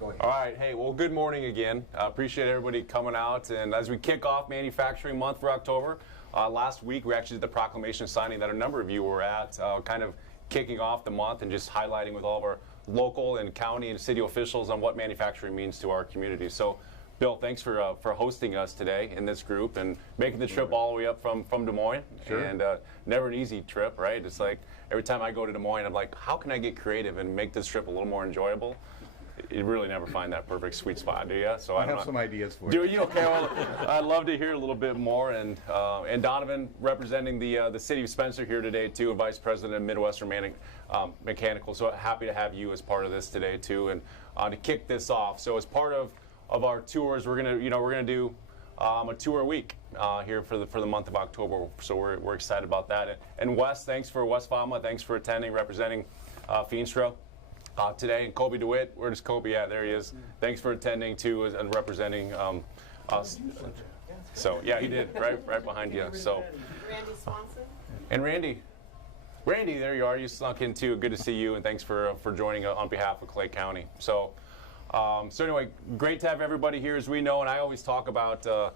Go ahead. All right. Hey, well, good morning again. Appreciate everybody coming out. And as we kick off Manufacturing Month for October, last week we actually did the proclamation signing that a number of you were at, kind of kicking off the month and just highlighting with all of our local and county and city officials on what manufacturing means to our community. So, Bill, thanks for hosting us today in this group and making the trip all the way up from Des Moines. Sure. And never an easy trip, right? It's like every time I go to Des Moines, I'm like, how can I get creative and make this trip a little more enjoyable? You really never find that perfect sweet spot, do you? So I have some ideas for you. Do you? Okay, well, I'd love to hear a little bit more. And Donovan, representing the city of Spencer here today, too, and Vice President of Midwestern Mechanical. So happy to have you as part of this today, too, and to kick this off. So as part of our tours, we're gonna do a tour a week here for the month of October. So we're excited about that. And Wes, thanks for attending, representing Feenstra. Today, and Kobe DeWitt, where does Kobe at? There he is. Thanks for attending too and representing us. So yeah, he did right behind you. So Randy Swanson. And Randy, there you are. You snuck in too. Good to see you, and thanks for joining on behalf of Clay County. So anyway, great to have everybody here. As we know, and I always talk about the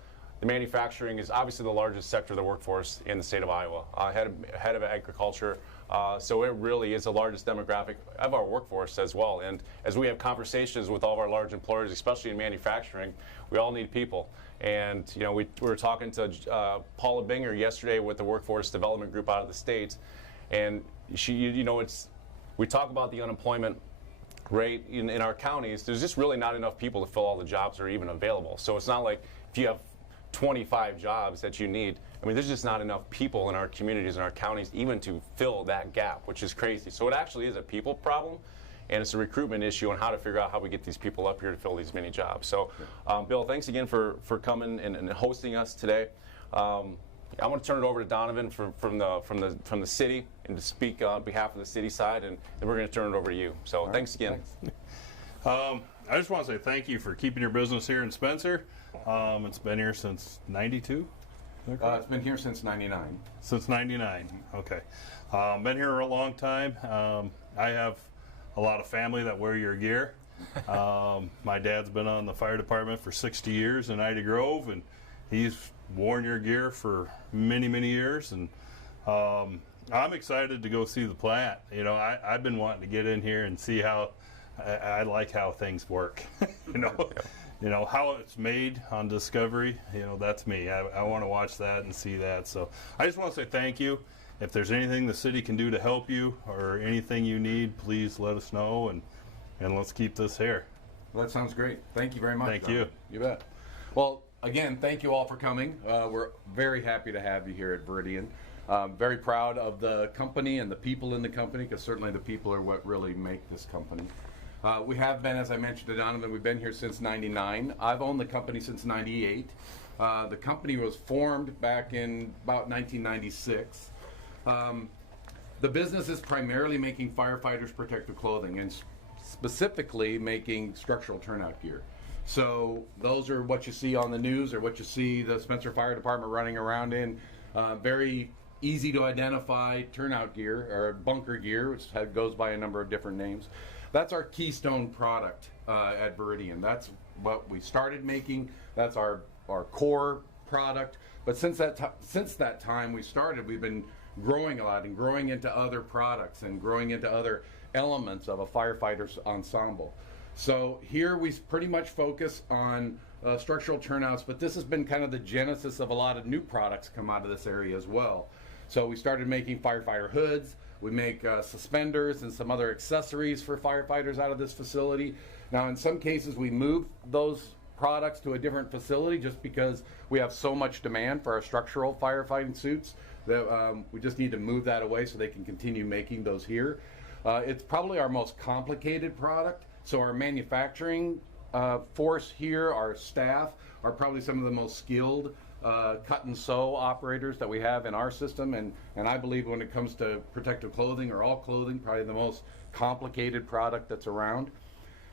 manufacturing is obviously the largest sector of the workforce in the state of Iowa, head of agriculture. So it really is the largest demographic of our workforce as well. And as we have conversations with all of our large employers, especially in manufacturing, we all need people. And we were talking to Paula Binger yesterday with the Workforce Development Group out of the state, and we talk about the unemployment rate in our counties. There's just really not enough people to fill all the jobs that are even available. So it's not like if you have 25 jobs that you need. I mean, there's just not enough people in our communities and our counties even to fill that gap, which is crazy. So it actually is a people problem, and it's a recruitment issue on how to figure out how we get these people up here to fill these many jobs. So, Bill, thanks again for coming and hosting us today. I'm going to turn it over to Donovan from the city and to speak on behalf of the city side, and then we're going to turn it over to you. So, thanks again. Thanks. I just want to say thank you for keeping your business here in Spencer. It's been here since '92. It's been here since '99. Since '99, okay. Been here a long time. I have a lot of family that wear your gear. My dad's been on the fire department for 60 years in Ida Grove, and he's worn your gear for many, many years. And I'm excited to go see the plant. I've been wanting to get in here and see how. I like how things work. How it's made on Discovery. That's me. I want to watch that and see that. So I just want to say thank you. If there's anything the city can do to help you or anything you need, please let us know, and let's keep this here. Well, that sounds great. Thank you very much. Thank you. You bet. Well, again, thank you all for coming. We're very happy to have you here at Veridian. Very proud of the company and the people in the company, because certainly the people are what really make this company. We have been, as I mentioned to Donovan, we've been here since '99. I've owned the company since '98. The company was formed back in about 1996. The business is primarily making firefighters protective clothing and specifically making structural turnout gear. So those are what you see on the news or what you see the Spencer Fire Department running around in. Very easy to identify turnout gear or bunker gear, which goes by a number of different names. That's our keystone product at Veridian. That's what we started making. That's our core product. But since that time we started, we've been growing a lot and growing into other products and growing into other elements of a firefighter's ensemble. So here we pretty much focus on structural turnouts, but this has been kind of the genesis of a lot of new products come out of this area as well. So we started making firefighter hoods. We make suspenders and some other accessories for firefighters out of this facility. Now, in some cases, we move those products to a different facility just because we have so much demand for our structural firefighting suits that we just need to move that away so they can continue making those here. It's probably our most complicated product, so our manufacturing force here, our staff, are probably some of the most skilled cut and sew operators that we have in our system, and I believe when it comes to protective clothing or all clothing, probably the most complicated product that's around.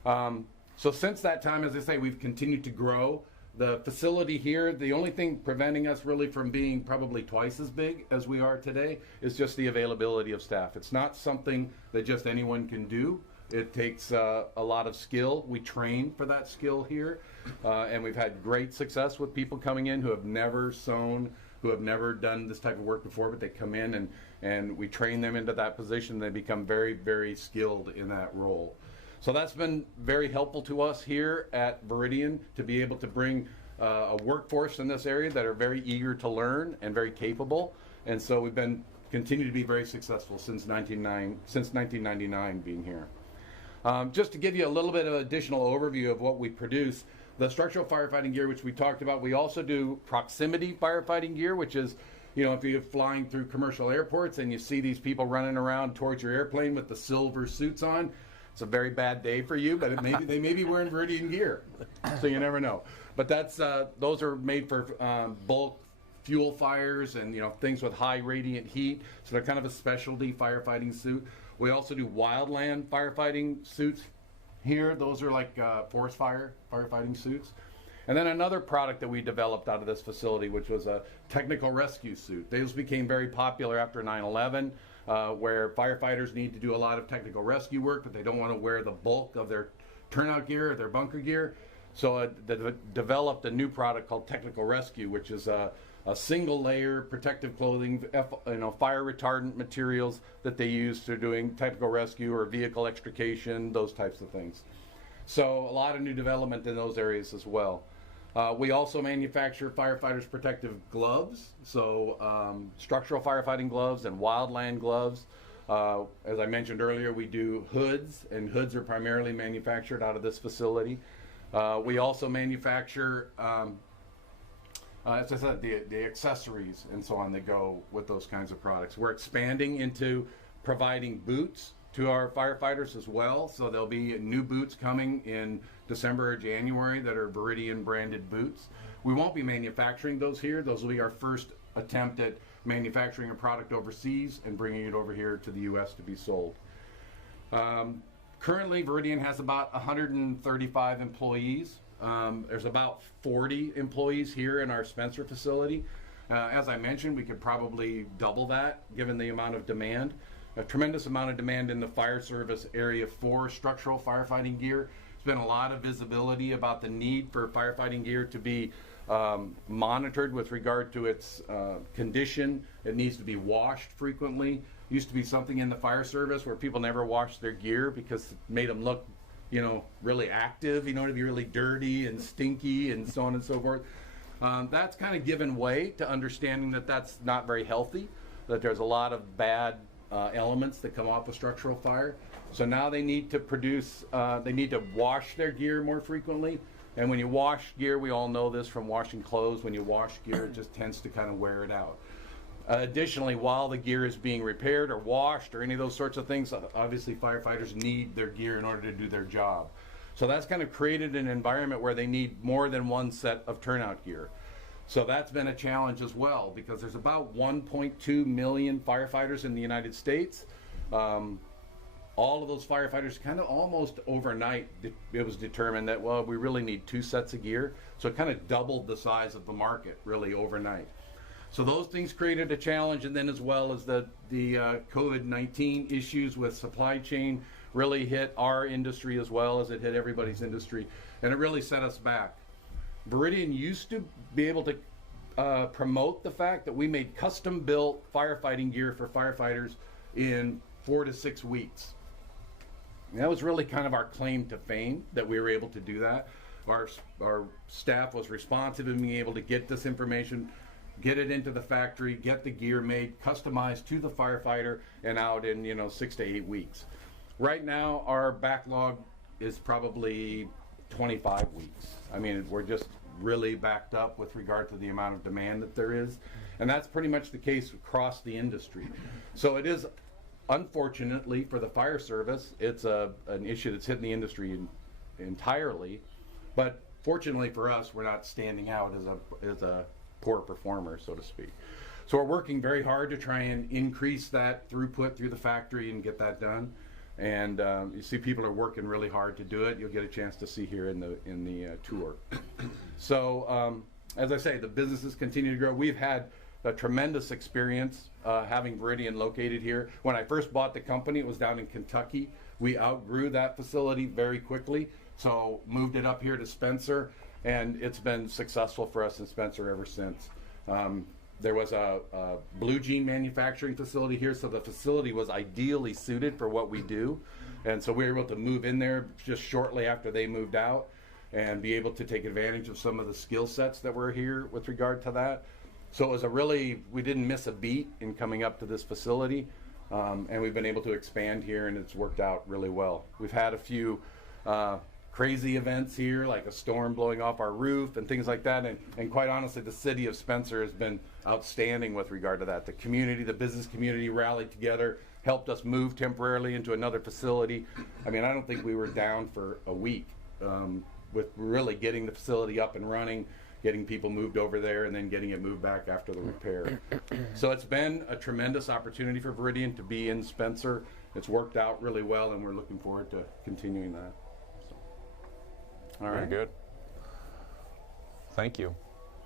So since that time, as I say, we've continued to grow. The facility here, the only thing preventing us really from being probably twice as big as we are today is just the availability of staff. It's not something that just anyone can do. It takes a lot of skill. We train for that skill here, and we've had great success with people coming in who have never sewn, who have never done this type of work before, but they come in and we train them into that position. They become very, very skilled in that role. So that's been very helpful to us here at Veridian to be able to bring a workforce in this area that are very eager to learn and very capable. And so we've continue to be very successful since 1999 being here. Just to give you a little bit of additional overview of what we produce, the structural firefighting gear, which we talked about, we also do proximity firefighting gear, which is, you know, if you're flying through commercial airports and you see these people running around towards your airplane with the silver suits on, it's a very bad day for you, but they may be wearing Veridian gear, so you never know. But those are made for bulk fuel fires and, you know, things with high radiant heat, so they're kind of a specialty firefighting suit. We also do wildland firefighting suits here. Those are like forest fire firefighting suits. And then another product that we developed out of this facility, which was a technical rescue suit. Those became very popular after 9/11, where firefighters need to do a lot of technical rescue work, but they don't want to wear the bulk of their turnout gear or their bunker gear. So they developed a new product called Technical Rescue, which is a single layer protective clothing, fire retardant materials that they use for doing technical rescue or vehicle extrication, those types of things. So a lot of new development in those areas as well. We also manufacture firefighters protective gloves, so structural firefighting gloves and wildland gloves. As I mentioned earlier, we do hoods, and hoods are primarily manufactured out of this facility. We also manufacture as I said, the accessories and so on that go with those kinds of products. We're expanding into providing boots to our firefighters as well. So there'll be new boots coming in December or January that are Veridian branded boots. We won't be manufacturing those here. Those will be our first attempt at manufacturing a product overseas and bringing it over here to the U.S. to be sold. Currently, Veridian has about 135 employees. There's about 40 employees here in our Spencer facility. As I mentioned, we could probably double that given the amount of demand. A tremendous amount of demand in the fire service area for structural firefighting gear. There's been a lot of visibility about the need for firefighting gear to be monitored with regard to its condition. It needs to be washed frequently. Used to be something in the fire service where people never washed their gear because it made them look, you know, really active, you know, to be really dirty and stinky and so on and so forth. That's kind of given way to understanding that that's not very healthy, that there's a lot of bad elements that come off a structural fire. So now they need to they need to wash their gear more frequently. And when you wash gear, we all know this from washing clothes, when you wash gear, it just tends to kind of wear it out. Additionally, while the gear is being repaired or washed or any of those sorts of things, obviously firefighters need their gear in order to do their job. So that's kind of created an environment where they need more than one set of turnout gear. So that's been a challenge as well, because there's about 1.2 million firefighters in the United States. All of those firefighters kind of almost overnight, it was determined that, well, we really need 2 sets of gear. So it kind of doubled the size of the market really overnight. So those things created a challenge, and then as well as the COVID-19 issues with supply chain really hit our industry as well as it hit everybody's industry, and it really set us back. Veridian used to be able to promote the fact that we made custom-built firefighting gear for firefighters in 4 to 6 weeks. And that was really kind of our claim to fame, that we were able to do that. Our staff was responsive in being able to get this information, get it into the factory, get the gear made, customized to the firefighter, and out in 6 to 8 weeks. Right now, our backlog is probably 25 weeks. I mean, we're just really backed up with regard to the amount of demand that there is, and that's pretty much the case across the industry. So it is, unfortunately for the fire service, it's an issue that's hitting the industry entirely, but fortunately for us, we're not standing out as a poor performer, so to speak. So we're working very hard to try and increase that throughput through the factory and get that done. And you see people are working really hard to do it. You'll get a chance to see here in the tour. So as I say, the businesses continue to grow. We've had a tremendous experience having Veridian located here. When I first bought the company, it was down in Kentucky. We outgrew that facility very quickly, so moved it up here to Spencer, and it's been successful for us in Spencer ever since. There was a blue jean manufacturing facility here, so the facility was ideally suited for what we do. And so we were able to move in there just shortly after they moved out and be able to take advantage of some of the skill sets that were here with regard to that. So it was we didn't miss a beat in coming up to this facility. And we've been able to expand here, and it's worked out really well. We've had a few crazy events here, like a storm blowing off our roof and things like that. And quite honestly, the city of Spencer has been outstanding with regard to that. The community, the business community rallied together, helped us move temporarily into another facility. I mean, I don't think we were down for a week with really getting the facility up and running, getting people moved over there, and then getting it moved back after the repair. So it's been a tremendous opportunity for Veridian to be in Spencer. It's worked out really well, and we're looking forward to continuing that. So. All right. Very good. Thank you.